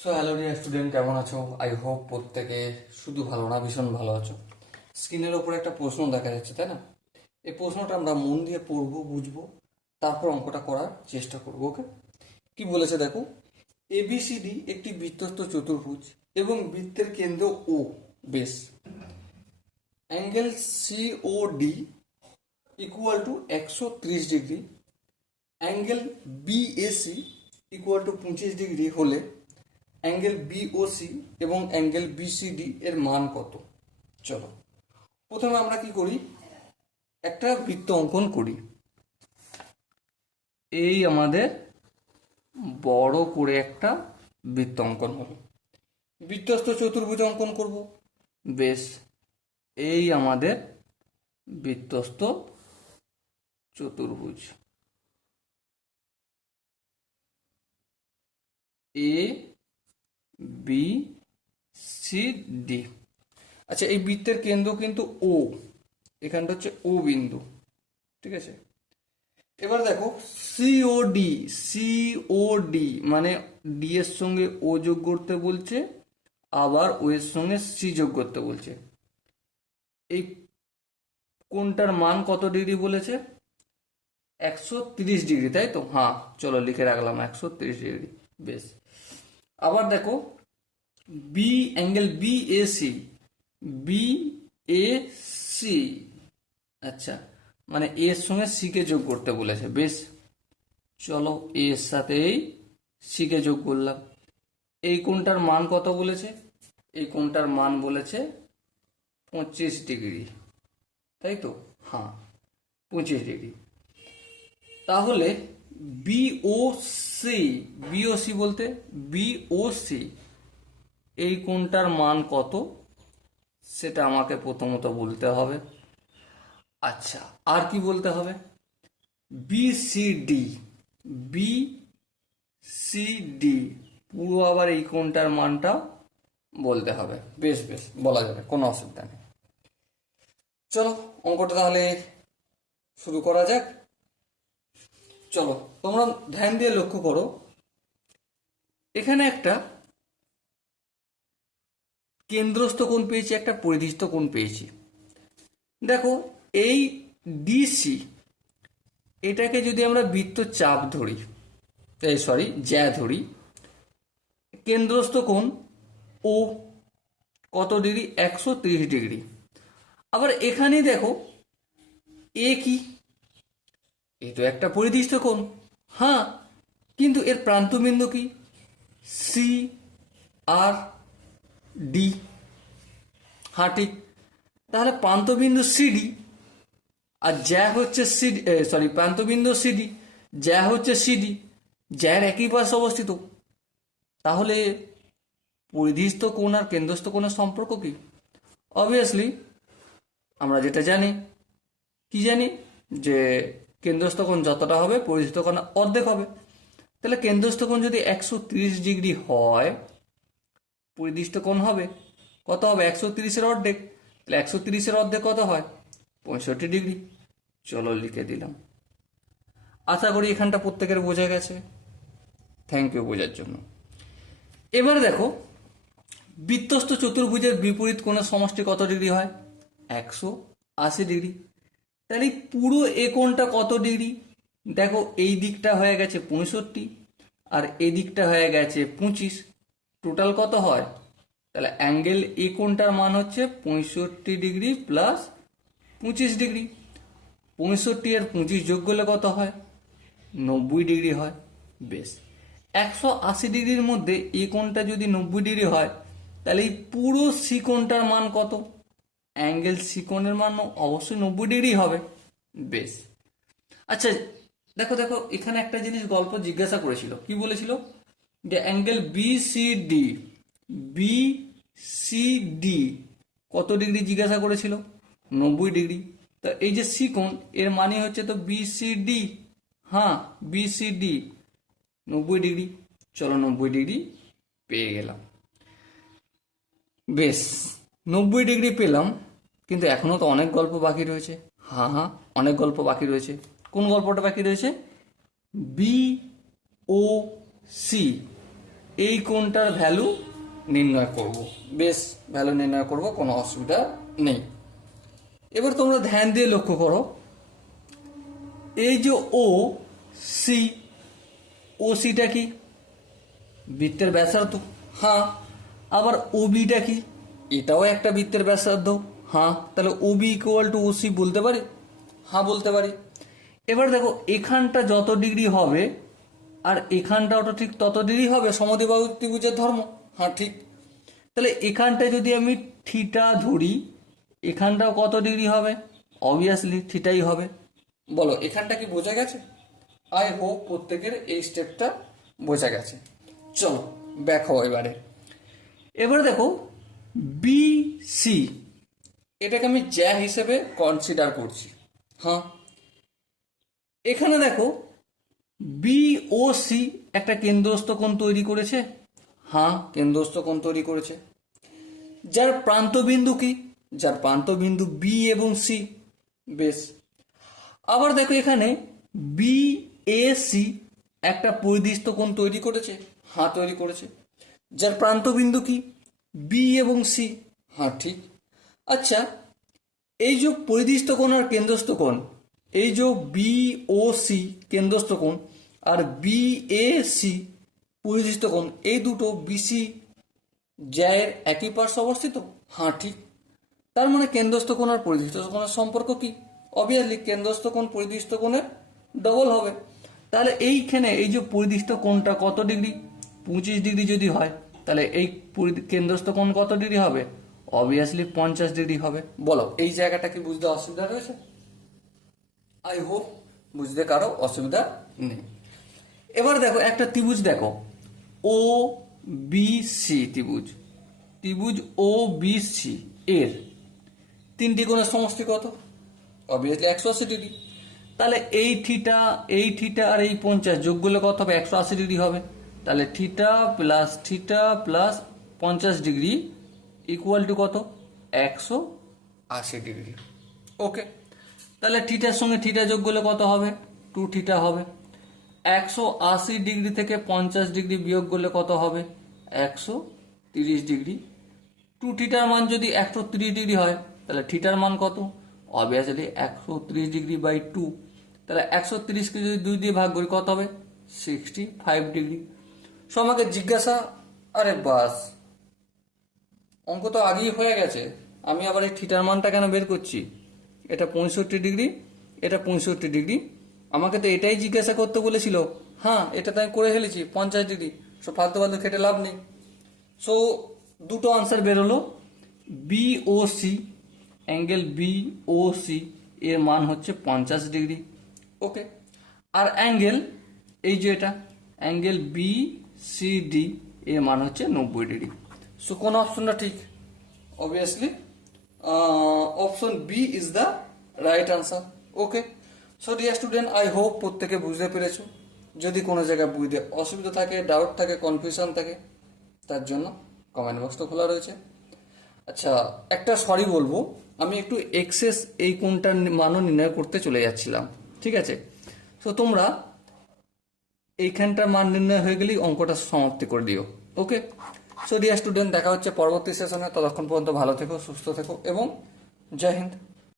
Hello dear student, কেমন আছো? I hope প্রত্যেকে শুধু ভালো না, ভীষণ ভালো আছো। স্ক্রিনের ওপরে একটা প্রশ্ন দেখা যাচ্ছে, তাই না? এই প্রশ্নটা আমরা মন দিয়ে পড়বো, বুঝবো, তারপর অঙ্কটা করার চেষ্টা করবো। ওকে, কি বলেছে দেখো। এবিসিডি একটি বৃত্তস্থ চতুর্ভুজ এবং বৃত্তের কেন্দ্র ও বেস। Angle COD equal to 130 degree. Angle BAC equal to 25 degree হলে অ্যাঙ্গেল বিওসি এবং অ্যাঙ্গেল বিসিডি এর মান কত? চলো প্রথমে আমরা কি করি, একটা বৃত্ত অঙ্কন করি। এই আমাদের বড় করে একটা বৃত্ত অঙ্কন হলো, বৃত্তস্থ চতুর্ভুজ অঙ্কন করব। বেশ, এই আমাদের বৃত্তস্থ চতুর্ভুজ এ বি সি ডি। আচ্ছা, এই বৃত্তের কেন্দ্র কিন্তু ও, এখানটা হচ্ছে ও বিন্দু, ঠিক আছে। এবার দেখো সিওডি, সিওডি মানে ডি এর সঙ্গে ও যোগ করতে বলছে, আবার ও এর সঙ্গে সি যোগ করতে বলছে। এই কোনটার মান কত ডিগ্রি বলেছে? 130 ডিগ্রি, তাই তো? হ্যাঁ, চলো লিখে রাখলাম 130 ডিগ্রি। বেশ, আবার দেখো B angle B A C, B A C, আচ্ছা মানে এর সঙ্গে সি কে যোগ করতে বলেছে। বেশ, চলো এর সাথে এই সি কে যোগ করলাম। এই কোণটার মান কত বলেছে? এই কোণটার মান বলেছে 25 ডিগ্রি, তাই তো? হ্যাঁ, 25 ডিগ্রি। তাহলে বিওসি, বিওসি বলতে বিওসি, এই কোণটার মান কত সেটা আমাকে প্রথমত বলতে হবে। আচ্ছা, আর কি বলতে হবে? বিসিডি, বিসিডি পুরো আবার এই কোণটার মানটা বলতে হবে। বেশ বেশ, বলা যাবে, কোনো অসুবিধা নেই। চলো অঙ্কটা তাহলে শুরু করা যাক। চলো তোমরা ধ্যান দিয়ে লক্ষ্য করো, এখানে একটা কেন্দ্রস্থ কোণ পেয়েছি, একটা পরিধিস্থ কোণ পেয়েছি। দেখো এই ডিসি, এটাকে যদি আমরা বৃত্ত চাপ ধরি, সরি জ্যা ধরি, কেন্দ্রস্থ কোণ ও কত ডিগ্রি? 130 ডিগ্রি। আবার এখানেই দেখো এ কি, এ তো একটা পরিদিষ্ট কোণ। হ্যাঁ, কিন্তু এর প্রান্তবিন্দু কি? সি আর ডি। হ্যাঁ ঠিক, তাহলে প্রান্তবিন্দু সিডি আর জ্যা হচ্ছে সিডি, সরি প্রান্তবিন্দু সিডি, জ্যা হচ্ছে সিডি, জ্যার একই পাশে অবস্থিত। তাহলে পরিধিস্থ কোণ আর কেন্দ্রস্থ কোণের সম্পর্ক কি? অবভিয়াসলি আমরা যেটা জানি, কি জানি, যে কেন্দ্রস্থ কোণ যতটা হবে পরিধিস্থ কোণ অর্ধেক হবে। তাহলে কেন্দ্রস্থ কোণ যদি 130 ডিগ্রি হয়, পরিধিস্থ কোণ হবে কত? হবে 130-এর অর্ধেক। তাহলে 130-এর অর্ধেক কত হয়? 65 ডিগ্রি। চলো লিখে দিলাম। আশা করি এখানটা প্রত্যেকের বোঝা গেছে। থ্যাংক ইউ বোঝার জন্য। এবার দেখো বৃত্তস্থ চতুর্ভুজের বিপরীত কোণের সমষ্টি কত ডিগ্রি হয়? 180 ডিগ্রি। তাহলে পুরো এ কোণটা কত ডিগ্রি? দেখো এই দিকটা হয়ে গেছে 65 আর এই দিকটা হয়ে গেছে 25, টোটাল কত হয়? তাহলে অ্যাঙ্গেল এ কোণটার মান হচ্ছে 65 ডিগ্রি প্লাস 25 ডিগ্রি। 65 আর 25 যোগ করলে কত হয়? 90 ডিগ্রি হয়। বেশ, 180 ডিগ্রির মধ্যে এই কোণটা যদি 90 ডিগ্রি হয়, তাহলে এই পুরো সি কোণটার মান কত? অ্যাঙ্গেল সি কোণের মান অবশ্যই 90 ডিগ্রি হবে। বেশ, আচ্ছা দেখো দেখো এখানে একটা জিনিস গল্প জিজ্ঞাসা করেছিল, কি বলেছিল? যে অ্যাঙ্গেল বিসিডি, বিসিডি কত ডিগ্রি জিজ্ঞাসা করেছিল? 90 ডিগ্রি। তা এই যে সি কোণ, এর মানে হচ্ছে তো বিসিডি। হ্যাঁ, বিসিডি 90 ডিগ্রি। চলো 90 ডিগ্রি পেয়ে গেলাম। বেশ, 90 ডিগ্রি পেলাম, কিন্তু এখনো তো অনেক গল্প বাকি রয়েছে। হ্যাঁ হ্যাঁ, অনেক গল্প বাকি রয়েছে। কোন গল্পটা বাকি রয়েছে? বি ও সি, এই কোণটার ভ্যালু নির্ণয় করব। বেশ, ভ্যালু নির্ণয় করব, কোনো অসুবিধা নেই। এবার তোমরা ধ্যান দিয়ে লক্ষ্য করো, এই যে ও সি, ও সিটা কি? বৃত্তের ব্যাসার্ধ। হ্যাঁ। আবার ও বিটা কি? এটাও একটা বৃত্তের ব্যাসার্ধ। হ্যাঁ। তাহলে O B equal to O C বলতে পারি? হ্যাঁ, বলতে পারি। এবার দেখো, এখানটা যত ডিগ্রি হবে আর এখানটাও তো ঠিক তত ডিগ্রি হবে, সমদ্বিবাহু ত্রিভুজের ধর্ম। হ্যাঁ, ঠিক। তাহলে এখানটায় যদি আমি থিটা ধরি, এখানটাও কত ডিগ্রি হবে? অবভিয়াসলি থিটাই হবে। বলো, এখানটা কি বোঝা গেছে? আই হোপ প্রত্যেকের এই স্টেপটা বোঝা গেছে। চলো ব্যাক হও এবারে। এবারে দেখো, বি সি, এটাকে আমি জ্যা হিসেবে কনসিডার করছি। হ্যাঁ। এখানে দেখো, বি ও সি একটা কেন্দ্রস্থ কোণ তৈরি করেছে। হ্যাঁ, কেন্দ্রস্থ কোণ তৈরি করেছে। যার প্রান্তবিন্দু কি? যার প্রান্তবিন্দু বি এবং সি। বেশ। আবার দেখো, এখানে বি এ সি একটা পরিদিষ্ট কোণ তৈরি করেছে। হ্যাঁ, তৈরি করেছে। যার প্রান্তবিন্দু কি? বি এবং সি। হ্যাঁ, ঠিক। আচ্ছা, এই যে পরিদিষ্ট কোণ আর কেন্দ্রস্থ কোণ, এই যে বি ও সি কেন্দ্রস্থ কোণ আর বি এ সি পরিদিষ্ট কোণ, এই দুটো বিসি জ্যায়ের একই পার্শ্বে অবস্থিত। হ্যাঁ, ঠিক। তার মানে কেন্দ্রস্থ কোণ আর পরিদিষ্ট কোণের সম্পর্ক কি? অবভিয়াসলি কেন্দ্রস্থ কোণ পরিদিষ্ট কোণের ডবল হবে। তাহলে এইখানে এই যে পরিদিষ্ট কোণটা কত ডিগ্রি? 25 ডিগ্রি যদি হয়, তাহলে এই কেন্দ্রস্থ কোণ কত ডিগ্রি হবে? অবভিয়াসলি 50 ডিগ্রি হবে। বলো, এই জায়গাটা কি বুঝতে অসুবিধা রয়েছে? আই হোপ বুঝতে কারো অসুবিধা নেই। এবার দেখো, একটা ত্রিভুজ দেখো, ও বি সি ত্রিভুজ, ত্রিভুজ ও বি সি এর তিনটি কোণের সমষ্টি কত? Obviously 180 degree. তাহলে এই থিটা, এই থিটা আর এই 50 যোগ করলে কত হবে? 180 ডিগ্রি হবে। তাহলে theta plus 50 degree equal to কত? 180 ডিগ্রি। ওকে। তাহলে থিটার সঙ্গে থিটা যোগ করলে কত হবে? 2 থিটা হবে। 180 ডিগ্রি থেকে 50 ডিগ্রি বিয়োগ করলে কত হবে? 130 ডিগ্রি। 2 থিটার মান যদি 130 ডিগ্রি হয়, তাহলে থিটার মান কত? Obviously 130 degree by 2। তাহলে 130কে যদি 2 দিয়ে ভাগ করি কত হবে? 65 ডিগ্রি। সো আমাকে জিজ্ঞাসা, আরে বাস, অঙ্ক তো আগেই হয়ে গেছে, আমি আবার এই থিটার মানটা কেন বের করছি? এটা 65 ডিগ্রি, এটা 65 ডিগ্রি। আমাকে তো এটাই জিজ্ঞাসা করতে বলেছিল। হ্যাঁ, এটা তো আমি করে ফেলেছি 50 ডিগ্রি। সো ফালতু খেটে লাভ নেই। সো দুটো আনসার বেরোলো। বিওসি, অ্যাঙ্গেল বিওসি এর মান হচ্ছে 50 ডিগ্রি। ওকে। আর অ্যাঙ্গেল, এই যে এটা অ্যাঙ্গেল বিসিডি এর মান হচ্ছে 90 ডিগ্রি। সো কোন অপশনটা ঠিক? Obviously option B is the right answer. Okay. So dear student, I hope প্রত্যেকে বুঝতে পেরেছো। যদি কোনো জায়গায় বুঝতে অসুবিধা থাকে, ডাউট থাকে, কনফিউশন থাকে, তার জন্য কমেন্ট বক্সটা খোলা রয়েছে। আচ্ছা, একটা সরি বলবো, আমি একটু এক্সেস এই কোণটার মানও নির্ণয় করতে চলে যাচ্ছিলাম। ঠিক আছে? সো তোমরা এইখানটার মান নির্ণয় হয়ে গেলেই অঙ্কটা সমাপ্তি করে দিও। ওকে। সো ডিয়ার স্টুডেন্ট, দেখা হচ্ছে পরবর্তী সেশনে। ততক্ষণ পর্যন্ত ভালো থেকো, সুস্থ থেকো এবং জয় হিন্দ।